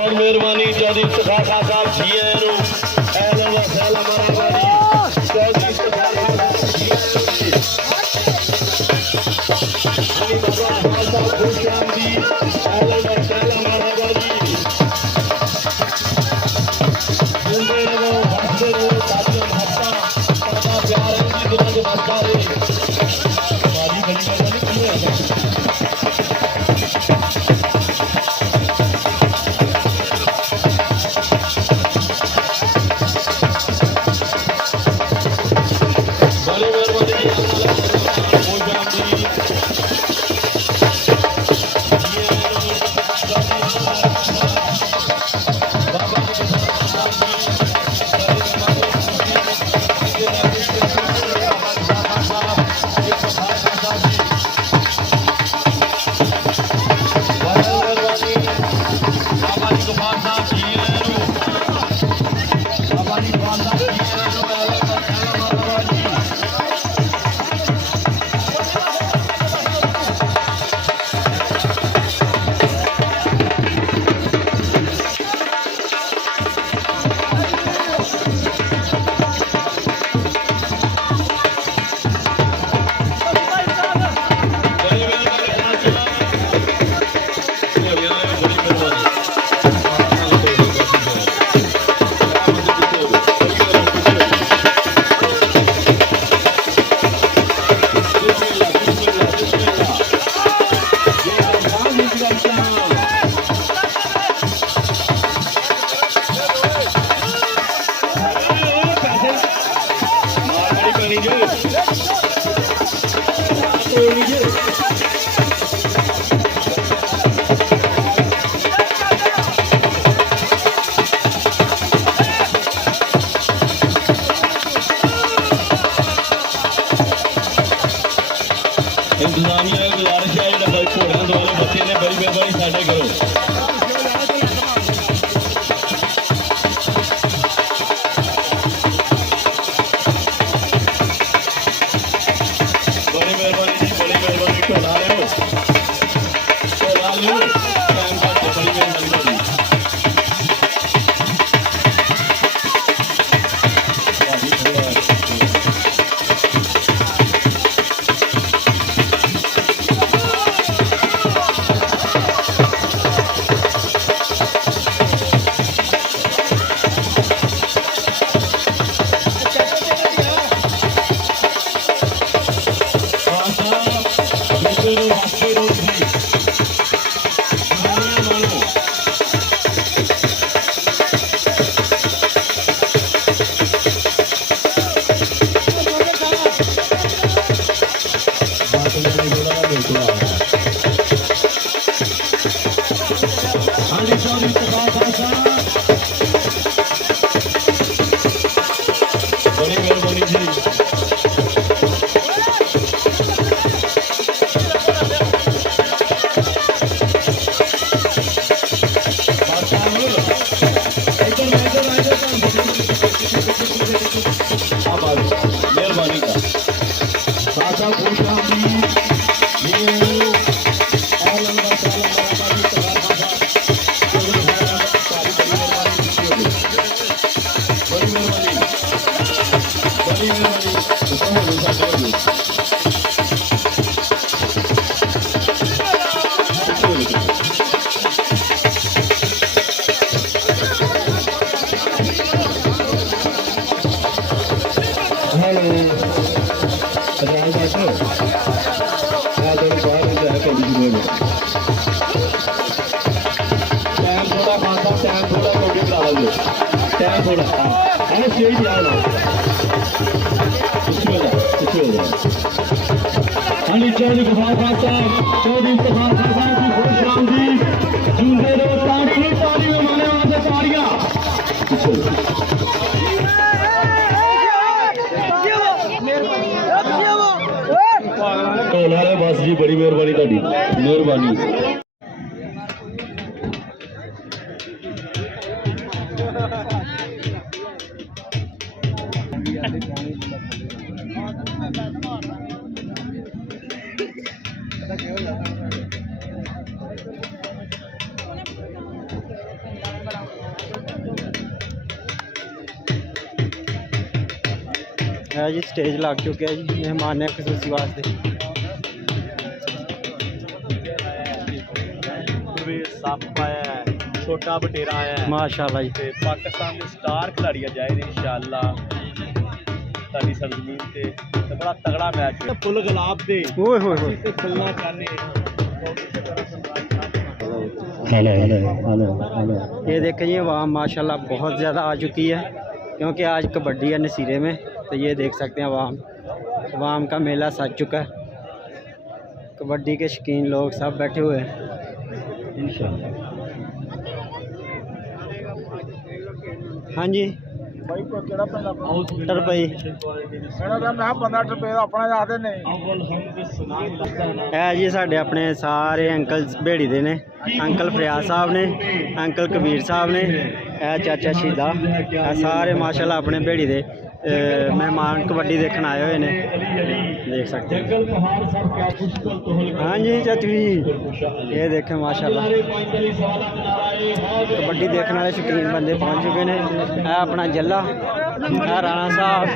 اور مہربانی چودھری اخلاص صاحب جی ہیں اہلا و سہلا مرحبا جی چودھری اخلاص صاحب جی ہیں علی بابا اخلاص صاحب خوش آمدید اہلا و سہلا مرحبا جی زندے رہو بھاگتے رہو تاکہ محبت پردہ پیار ہے جی دنوں کے بچہ رہے ہماری بڑی مہربانی کیوں ہے انتظامیہ گزارش ہے جڑا گھوڑوں دوالے بچے نے بڑی مہربانی ساڈے کرو بڑی مہربانی جی بڑی مہربانی ٹھوڑا لو ٹھوڑا لو ٹائم کٹ کے بڑی مہربانی بس جی بڑی مہربانی تاری مہربانی है जी स्टेज लग चुके हैं जी मेहमान ने खसूसी वास्ते। सप आया है, छोटा बटेरा आया है माशाल्लाह जी। ते पाकिस्तान के स्टार खिलाड़ी जाए इंशाअल्लाह साडी सरजमीन ते बड़ा तगड़ा मैच है। फुल गुलाब दे ओए होए होए ते फुलना चाहने। ये देखें जी आवाम माशाल्लाह बहुत ज़्यादा आ चुकी है क्योंकि आज कबड्डी है नसीरे में। तो ये देख सकते हैं आवाम का मेला सज चुका है। कबड्डी के शौकीन लोग सब बैठे हुए हैं इंशाल्लाह। हाँ जी टरपई है जी साढ़े अपने सारे अंकल बेड़ी दे ने। अंकल फरियाद साहब ने, अंकल कबीर साहब ने, चाचा शहीदा सारे माशाल्लाह अपने बेड़ी दे मेहमान कबड्डी देखने आए हुए ने, देख सकते हैं। हाँ जी चाचू जी ये देखें माशाल्लाह कबड्डी देखने वाले शौकीन बंदे पहुंच चुके हैं। है अपना जल्ला है राणा साहब,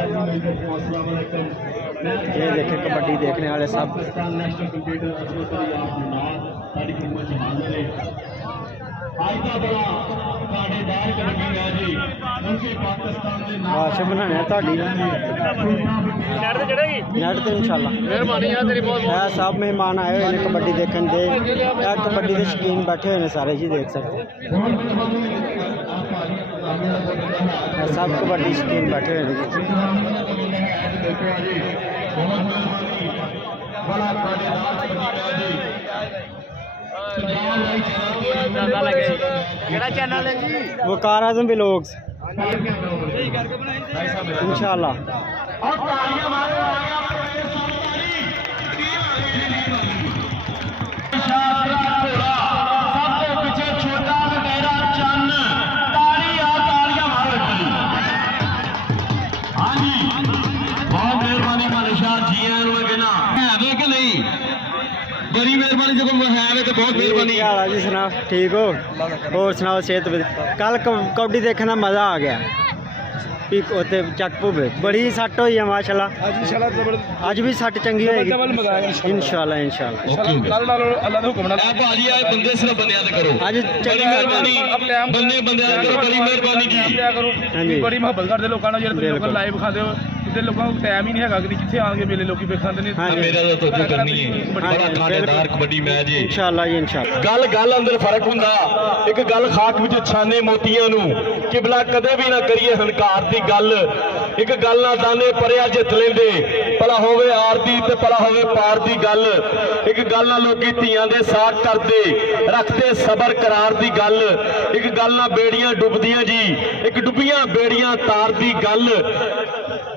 ये देखें कबड्डी देखने वाले सब। बादशाह बनाने नेट तो इंशाल्लाह है। सब मेहमान आए हुए हैं कबड्डी देखने दे, कबड्डी के शौकीन बैठे हुए हैं सारे जी, देख सकते हैं सब कबड्डी शौकीन बैठे हुए हैं वो कार आजम भी लोग इंशाल्लाह। बड़ी मेहरबानी जो है तो बहुत मेहरबानी जी। सुना ठीक हो और सुनाओ सेहत कल कबड्डी देखने का मज़ा आ गया उत्ते चक भुबे बड़ी सट हुई है माशाल्लाह। अज भी सट चंगी होएगी इंशाल्लाह इंशाल्लाह। अज चंगी बड़ी मोहब्बत करते लोगों लाइव खाते हो लोगों को टाइम ही नहीं है कि कितने आगे मेले लोग खाते हैं। मेरा तो करनी है बड़ा कबड्डी मैच है इंशाल्लाह जी इंशाल्लाह। गल अंदर फर्क हुंदा एक गल खाक विच छाने मोतियां नूं किबला कदे भी ना करिए हंकार दी गल। एक गल ना दाने परिया जित लेंदे भला होवे आर दी ते भला होवे पार दी गल। एक गल ना लोकी धीआं दे साथ करदे रखते सबर करार दी गल। एक गल ना बेड़ियां डुबदियां जी एक डुबियां बेड़ियां तार दी गल।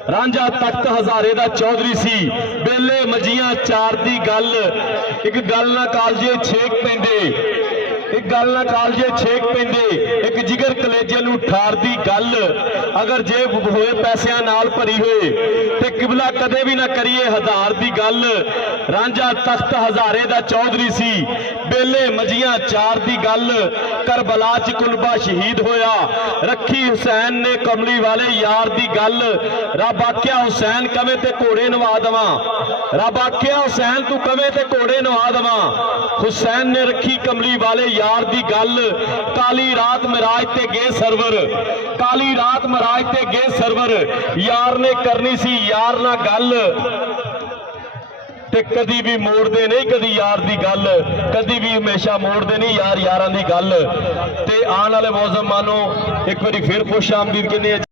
रांझा तख्त हजारे दा चौधरी सी बेले मजियां चार दी गल। एक गल ना कालजे छेक पेंदे एक गल ना कालजे छेक पेंदे एक जिगर कलेजे नूं ठार दी गल। अगर जेब होए पैसिਆਂ नाल भरी होए ते किबला कदे भी ना करिए हज़ार दी गल। रांझा तख्त हजारे दा चौधरी सी बेले मजियां चार दी गल। करबला च कुलबा शहीद होया रखी हुसैन ने कमली वाले यार दी गल। रब आख्या हुसैन कवे ते घोड़े नवा दवां रब आख्या हुसैन तू कवे ते घोड़े नवा दवां। हुसैन ने रखी कमली वाले यार दी गल। काली रात मिराज ते गए सरवर काली रात मिराज ते गए सरवर यार ने करनी सी यार ना गल। ते कदी भी मोड़ते नहीं कदी यार दी गल कदी भी हमेशा मोड़ते नहीं यार यारां दी गल। ते आने वाले मौसम मानो एक बारी फिर खुश आमदीद कहने